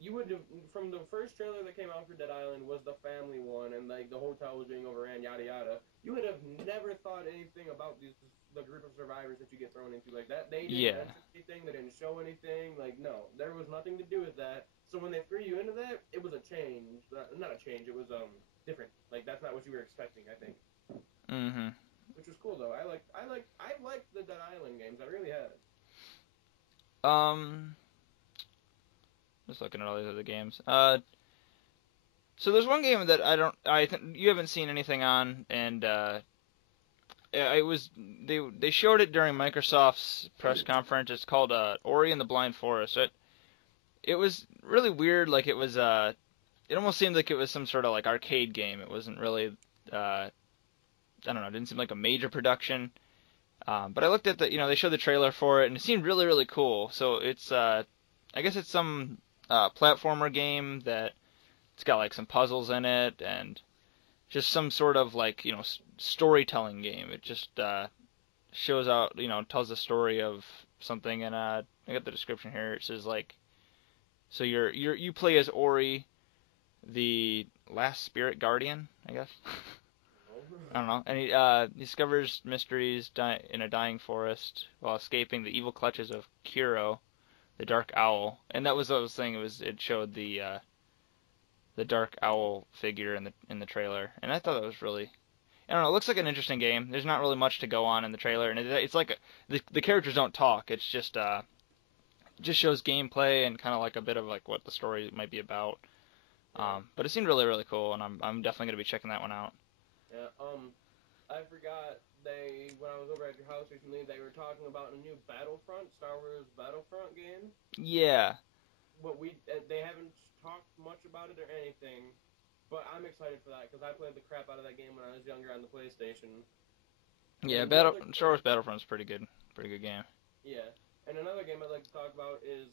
you would have from the first trailer that came out for Dead Island was the family one, and like the hotel was being overran, yada yada. You would have never thought anything about the group of survivors that you get thrown into like that. They didn't mention anything. They didn't show anything. Like no, there was nothing to do with that. So when they threw you into that, it was a change. Not a change. It was different. Like that's not what you were expecting. I think. Mm-hmm. Which was cool though. I liked the Dead Island games. I really had. Just looking at all these other games. So there's one game that I think you haven't seen anything on, and they showed it during Microsoft's press conference. It's called Ori and the Blind Forest. It was really weird. Like it was it almost seemed like it was some sort of like arcade game. It wasn't really I don't know. It didn't seem like a major production. But I looked at they showed the trailer for it, and it seemed really really cool. So it's I guess it's some platformer game that it's got like some puzzles in it and just some sort of like storytelling game. It just shows out tells the story of something, and I got the description here. It says like so you play as Ori, the last spirit guardian, I guess. I don't know. And he discovers mysteries in a dying forest while escaping the evil clutches of Kuro, the dark owl. And that was what I was saying. It showed the dark owl figure in the trailer, and I thought that was really. I don't know. It looks like an interesting game. There's not really much to go on in the trailer, and it's like the characters don't talk. It's just shows gameplay and kind of like a bit of like what the story might be about. But it seemed really really cool, and I'm definitely gonna be checking that one out. Yeah. I forgot when I was over at your house recently, they were talking about a new Battlefront, Star Wars Battlefront game. Yeah. But they haven't talked much about it or anything. But I'm excited for that because I played the crap out of that game when I was younger on the PlayStation. Yeah, Star Wars Battlefront's pretty good game. Yeah. And another game I'd like to talk about is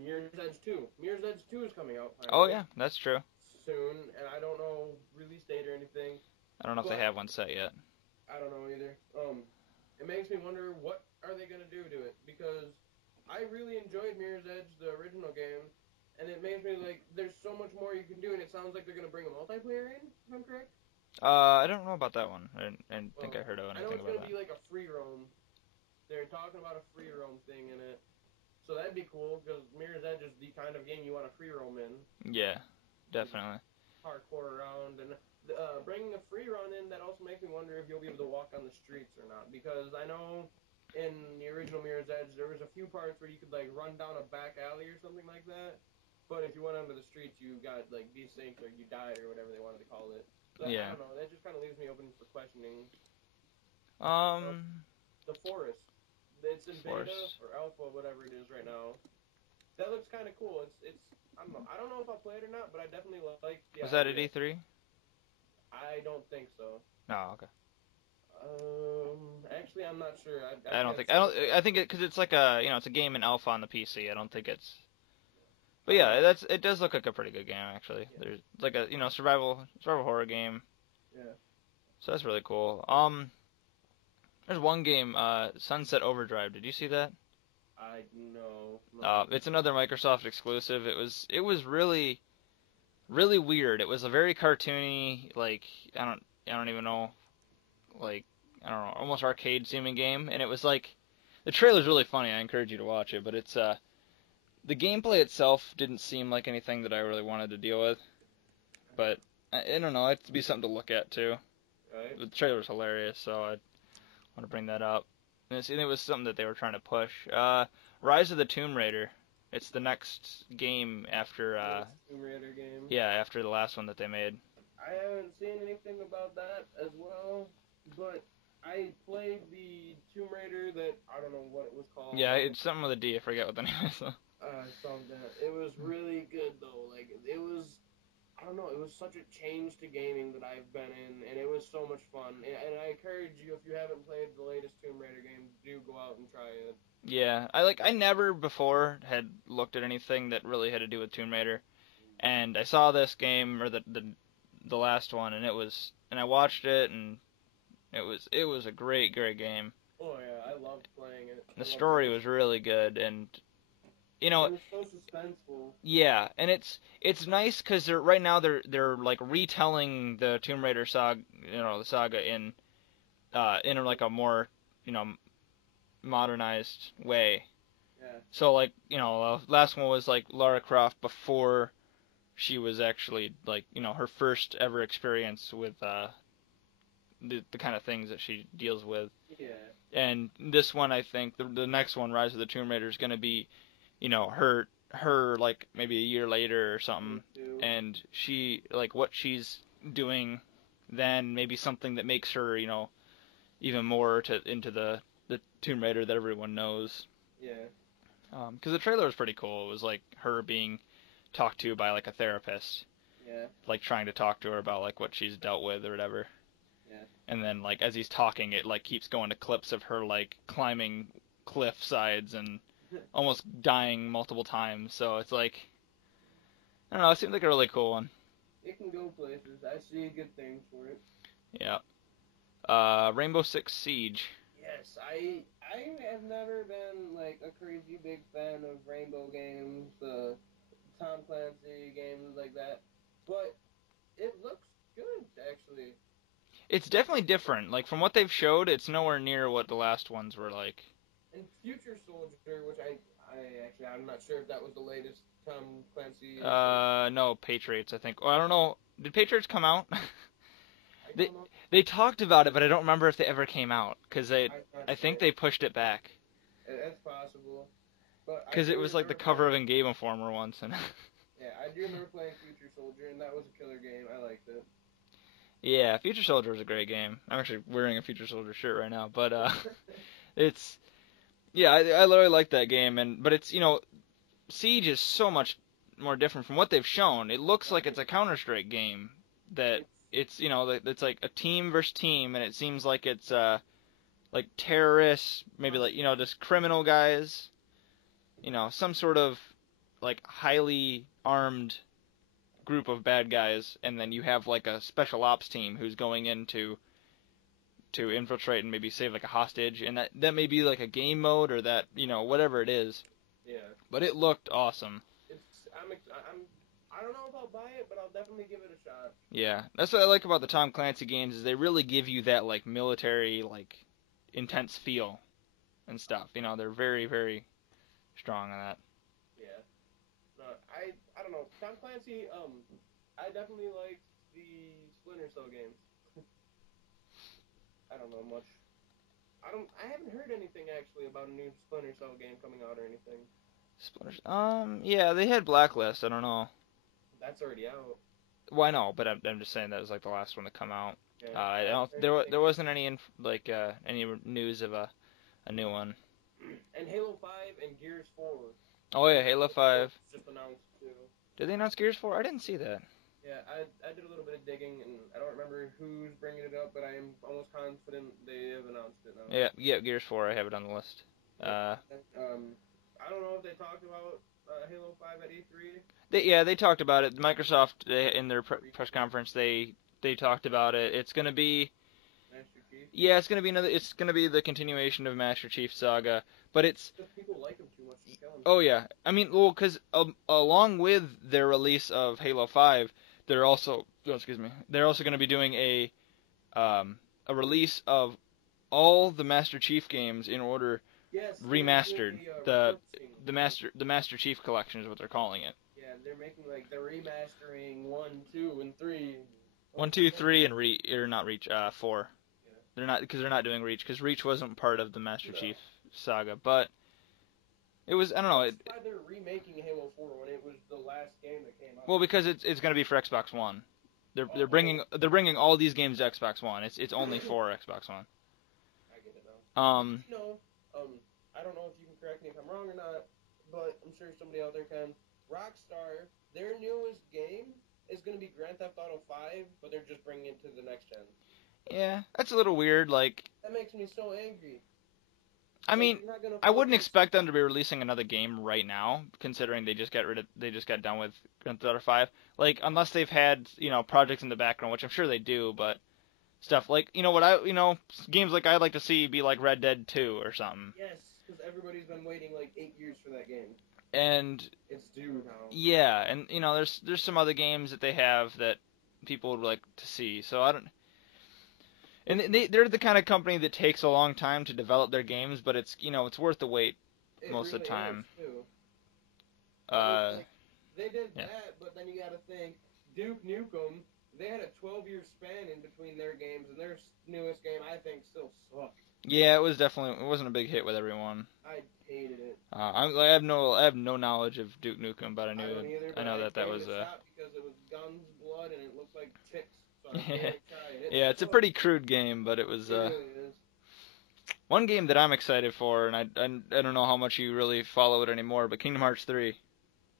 Mirror's Edge 2. Mirror's Edge 2 is coming out. Oh yeah, that's true. Soon, and I don't know release date or anything. I don't know if they have one set yet. I don't know either. It makes me wonder what are they gonna do to it because I really enjoyed Mirror's Edge, the original game, and it makes me like there's so much more you can do, and it sounds like they're gonna bring a multiplayer in. If I'm correct. I don't know about that one. I didn't think I heard of anything about that. I know it's gonna be like a free roam. They're talking about a free roam thing in it, so that'd be cool because Mirror's Edge is the kind of game you want a free roam in. Yeah. Definitely. parkour around, and bringing a free run in, that also makes me wonder if you'll be able to walk on the streets or not, because I know in the original Mirror's Edge there was a few parts where you could like run down a back alley or something like that, but if you went onto the streets you got like desynced or you died or whatever they wanted to call it. So Yeah. I don't know, that just kind of leaves me open for questioning. Um, The Forest, it's in beta Forest. or alpha, whatever it is right now. That looks kind of cool. It's I don't know if I'll play it or not, but I definitely like the Was that idea. at E3? I don't think so. No, okay. Actually, I'm not sure. I don't think I don't. I think it because it's like a it's a game in alpha on the PC. I don't think it's. But yeah, it does look like a pretty good game actually. Yeah. There's like a survival horror game. Yeah. So that's really cool. There's one game, Sunset Overdrive. Did you see that? I know. It's another Microsoft exclusive. It was really really weird. It was a very cartoony, like I don't even know, like I don't know, almost arcade seeming game, and it was like the trailer's really funny. I encourage you to watch it, but it's the gameplay itself didn't seem like anything that I really wanted to deal with, but I don't know, it'd be something to look at too. Right. The trailer was hilarious, so I want to bring that up. And it was something that they were trying to push. Rise of the Tomb Raider. It's the next game after Tomb Raider game. yeah, after the last one that they made. I haven't seen anything about that as well, but I played the Tomb Raider that I don't know what it was called. Yeah, it's something with a D. I forget what the name is. I saw that. It was really good though. Like it was, I don't know. It was such a change to gaming that I've been in, and it was so much fun. And I encourage you, if you haven't played the latest Tomb Raider game, do go out and try it. Yeah, I never before had looked at anything that really had to do with Tomb Raider, and I saw this game or the last one, and I watched it, and it was a great game. Oh yeah, I loved playing it. The story was really good, and it was so suspenseful. Yeah, and it's nice because right now they're like retelling the Tomb Raider saga, the saga in like a more modernized way. Yeah. So like last one was like Lara Croft before she was actually like her first ever experience with the kind of things that she deals with. Yeah. And this one, I think the next one, Rise of the Tomb Raider, is going to be her like maybe a year later or something, and she like what she's doing then, maybe something that makes her even more into the Tomb Raider that everyone knows. Yeah. Because the trailer was pretty cool. It was like her being talked to by like a therapist. Yeah. Like trying to talk to her about like what she's dealt with or whatever. Yeah. And then like as he's talking, it like keeps going to clips of her like climbing cliff sides and almost dying multiple times. So it's like, I don't know, it seems like a really cool one. It can go places. I see good things for it. Yeah. Rainbow Six Siege. Yes, I have never been like a crazy big fan of Rainbow games, the Tom Clancy games like that, but it looks good actually. It's definitely different. Like from what they've showed, it's nowhere near what the last ones were like. And Future Soldier, which I'm not sure if that was the latest Tom Clancy. No, Patriots, I think. Oh, I don't know. Did Patriots come out? I don't know. They talked about it, but I don't remember if they ever came out because I think they pushed it back. That's possible. Because it was like the cover of a Game Informer once, and yeah, I do remember playing Future Soldier, and that was a killer game. I liked it. Yeah, Future Soldier was a great game. I'm actually wearing a Future Soldier shirt right now, but it's I literally like that game, but it's Siege is so much more different from what they've shown. It looks like it's a Counter-Strike game that it's it's like a team versus team, and it seems like it's like terrorists, maybe like just criminal guys, some sort of like highly armed group of bad guys, and then you have like a special ops team who's going in to infiltrate and maybe save like a hostage, and that may be like a game mode or that whatever it is. Yeah. But it looked awesome. I don't know if I'll buy it, but I'll definitely give it a shot. Yeah, that's what I like about the Tom Clancy games is they really give you that like military like intense feel and stuff. They're very very strong on that. Yeah. No, I don't know. Tom Clancy I definitely liked the Splinter Cell games. I don't know much. I haven't heard anything actually about a new Splinter Cell game coming out or anything. Splinter. Yeah, they had Blacklist. I don't know. That's already out. Well, I know, but I'm just saying that was like the last one to come out. Yeah, I I haven't don't. heard There anything. wasn't any news of a new one. And Halo 5 and Gears 4. Oh yeah, Halo 5. Just announced too. Did they announce Gears 4? I didn't see that. Yeah, I did a little bit of digging, and I don't remember who's bringing it up, but I am almost confident they have announced it now. Yeah, Gears 4. I have it on the list. I don't know if they talked about Halo 5 at E3. They talked about it. Microsoft in their press conference they talked about it. It's gonna be Master Chief. yeah, it's gonna be another. It's gonna be the continuation of Master Chief Saga, but it's Because people like him too much to kill him. oh yeah. I mean, well, because along with their release of Halo 5, they're also they're also gonna be doing a release of all the Master Chief games in order Yes, remastered. The The Master Chief Collection is what they're calling it. yeah, they're making like they're remastering 1, 2, and 3. 1, 2, 3, and not Reach. 4. Yeah. They're not doing Reach because Reach wasn't part of the Master Chief saga, but it was I don't know. That's why they're remaking Halo 4 when it was the last game that came out. Well, because it's going to be for Xbox One. They're bringing all these games to Xbox One. It's only for Xbox One. I get it now. Um, I don't know if you can correct me if I'm wrong or not, but I'm sure somebody out there can. Rockstar, their newest game is going to be Grand Theft Auto 5, but they're just bringing it to the next gen. yeah, that's a little weird. Like, that makes me so angry. I mean, I wouldn't expect them to be releasing another game right now, considering they just got done with Grand Theft Auto 5. Like, unless they've had projects in the background, which I'm sure they do, but stuff like games like I'd like to see be like Red Dead 2 or something. Yes, because everybody's been waiting like 8 years for that game. And it's due now. Yeah, and there's some other games that they have that people would like to see. So I don't. And they're the kind of company that takes a long time to develop their games, but it's it's worth the wait most of the time. They did that, but then you got to think Duke Nukem. They had a 12-year span in between their games, and their newest game I think still sucked. Yeah, it wasn't a big hit with everyone. I hated it. I have no knowledge of Duke Nukem, but I know that was because it was guns, blood, and it looked like chicks. So I really tried. Yeah, it's a pretty crude game, but it was. It really is. One game that I'm excited for, and I don't know how much you really follow it anymore, but Kingdom Hearts 3.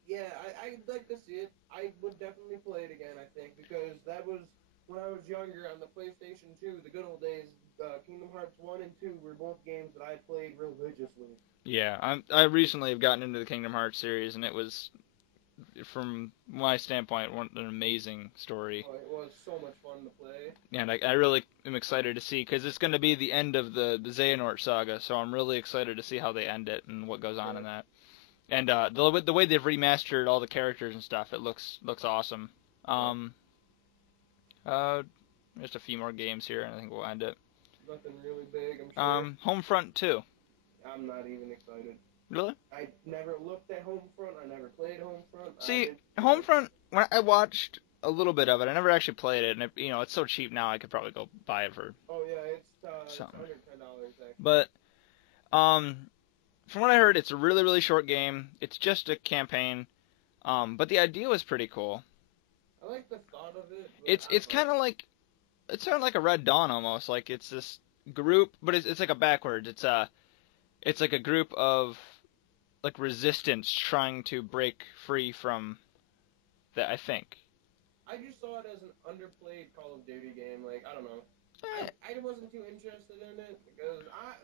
Yeah, I'd like to see it. I would definitely play it again, I think, because that was when I was younger on the PlayStation 2, the good old days. Kingdom Hearts 1 and 2 were both games that I played religiously. Yeah, I recently have gotten into the Kingdom Hearts series, and it was, from my standpoint, an amazing story. Oh, it was so much fun to play. And I really am excited to see, because it's going to be the end of the Xehanort saga, so I'm really excited to see how they end it and what goes on in that. And the way they've remastered all the characters and stuff, it looks awesome. Just a few more games here, and I think we'll end it. Nothing really big, I'm sure. Homefront 2. I'm not even excited. Really? I never looked at Homefront. I never played Homefront. See, Homefront, when I watched a little bit of it, I never actually played it, and it's so cheap now I could probably go buy it for. Oh yeah, it's $110 actually. But from what I heard, it's a really, really short game. It's just a campaign, but the idea was pretty cool. I like the thought of it. It's kind of like a Red Dawn almost. Like it's this group, but it's like a backwards. It's like a group of like resistance trying to break free from that. I think. I just saw it as an underplayed Call of Duty game. Like I don't know. I wasn't too interested in it because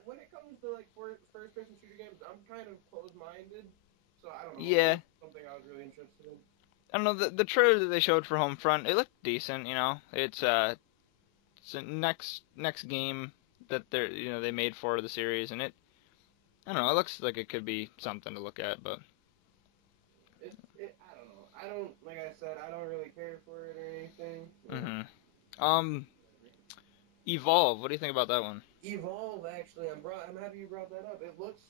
when it comes to like first-person shooter games, I'm kind of closed-minded, so I don't know. Yeah. Something I was really interested in. I don't know, the trailer that they showed for Homefront, it looked decent. It's a next game that they made for the series, and I don't know, it looks like it could be something to look at, but I don't know. I don't, like I said, I don't really care for it or anything. So. Evolve. What do you think about that one? Evolve, actually, I'm happy you brought that up. It looks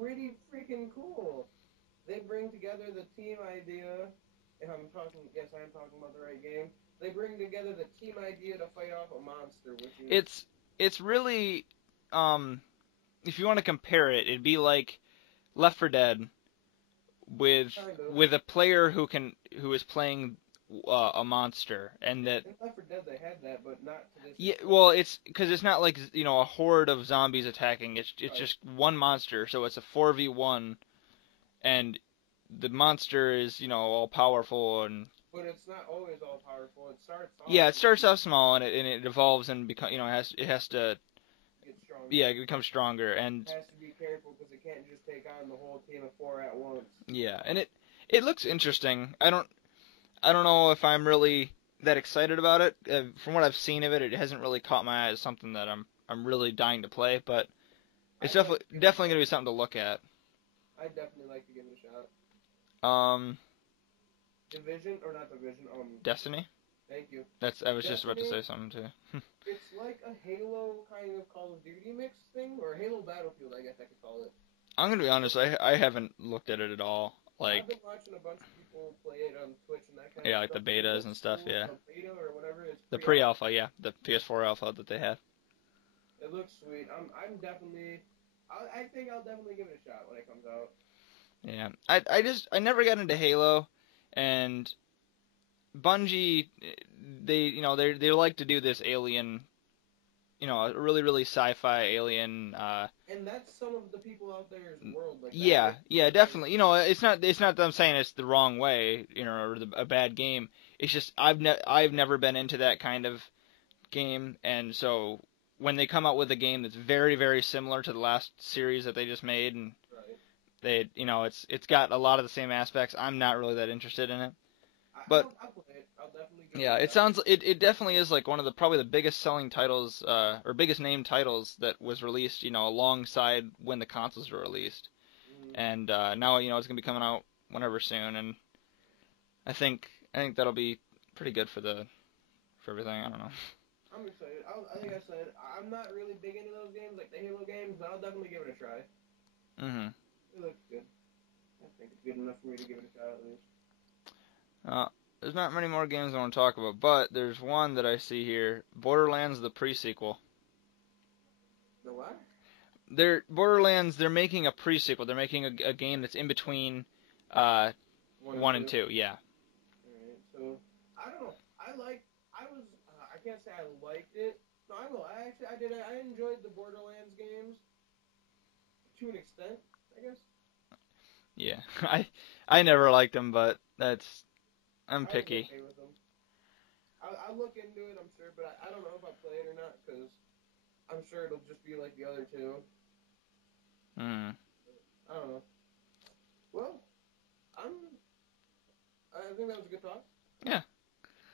pretty freaking cool. They bring together the team idea, Yes, I am talking about the right game. They bring together the team idea to fight off a monster, which is... It's really, if you want to compare it, it'd be like Left 4 Dead with Kind of. with a player who is playing a monster, and that In Left 4 Dead they had that, but not to this yeah, extent. well, it's because it's not like a horde of zombies attacking. It's Right. just one monster, so it's a 4v1, and the monster is all powerful and But it's not always all powerful. It starts off... yeah, it starts off small and it evolves and it has to get stronger. yeah, it becomes stronger and It has to be careful because it can't just take on the whole team of 4 at once. yeah, and it looks interesting. I don't know if I'm really that excited about it. From what I've seen of it, it hasn't really caught my eye as something that I'm really dying to play, but it's definitely going to be something to look at. I'd definitely like to give it a shot. Division, or not Division, Destiny? Thank you. I was just about to say something too. It's like a Halo kind of Call of Duty mix thing, or Halo Battlefield, I guess I could call it. I'm going to be honest, I haven't looked at it at all. I've been watching a bunch of people play it on Twitch and that kind of stuff. Yeah, like the betas and stuff, yeah. The beta or whatever it's the pre-alpha, yeah, the PS4 alpha that they had. It looks sweet. I'm definitely... I think I'll definitely give it a shot when it comes out. Yeah, I never got into Halo, and Bungie, they like to do this alien, a really really sci-fi alien. And that's some of the people out there's world. Like yeah, definitely. It's not that I'm saying it's the wrong way, or a bad game. It's just I've never been into that kind of game, and so when they come out with a game that's very very similar to the last series that they just made, and right. it's got a lot of the same aspects, I'm not really that interested in it. But I'll play it. I'll definitely give yeah, it definitely is like one of the probably the biggest selling titles or biggest named titles that was released, alongside when the consoles were released. And now it's gonna be coming out whenever soon, and I think that'll be pretty good for everything. I don't know. I'm excited. Like I said, I'm not really big into those games, like the Halo games, but I'll definitely give it a try. It looks good. I think it's good enough for me to give it a shot at least. There's not many more games I want to talk about, but there's one that I see here: Borderlands, the pre-sequel. The what? Borderlands. They're making a pre-sequel. They're making a game that's in between 1 and 2. Yeah. Alright, so I don't know. I can't say I liked it. No, I will. I did. I enjoyed the Borderlands games to an extent, I guess. Yeah, I never liked them, but I'm picky. Okay with them. I'll look into it, I'm sure, but I don't know if I'll play it or not, because I'm sure it'll just be like the other two. I don't know. Well, I think that was a good talk. Yeah.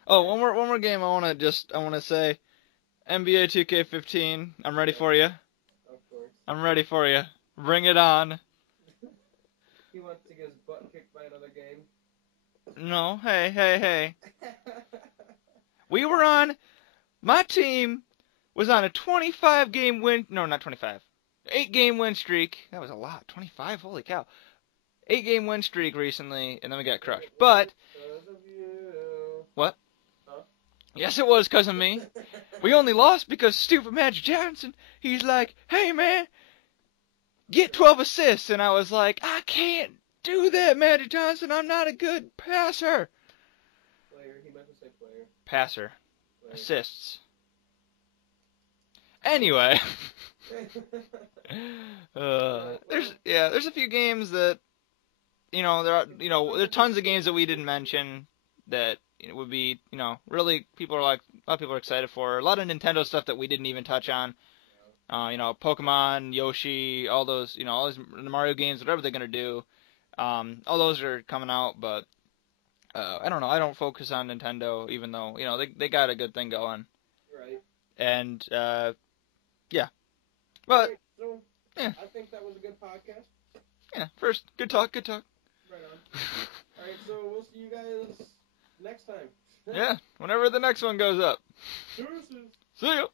Oh, one more game I want to say. NBA 2K15. I'm ready for you. Of course. I'm ready for you. Bring it on. He wants to get his butt kicked by another game. No, hey. My team was on a 25 game win, no, not 25, 8 game win streak. That was a lot, 25, holy cow. 8 game win streak recently, and then we got crushed. But, what? Huh? Yes, it was because of me. We only lost because stupid Magic Johnson, he's like, hey man, get 12 assists. And I was like, I can't do that, Magic Johnson. I'm not a good passer. Player. He meant to say player. Passer. Player. Assists. Anyway. There's a few games that, there are tons of games that we didn't mention that would be, really a lot of people are excited for. A lot of Nintendo stuff that we didn't even touch on. Pokemon, Yoshi, all those Mario games, whatever they're gonna do. All those are coming out, but I don't know. I don't focus on Nintendo, even though they got a good thing going. Right. And yeah, but right, so, yeah, I think that was a good podcast. Yeah. First, good talk. Right on. All right, so we'll see you guys next time. Yeah, whenever the next one goes up. Deuces. See ya.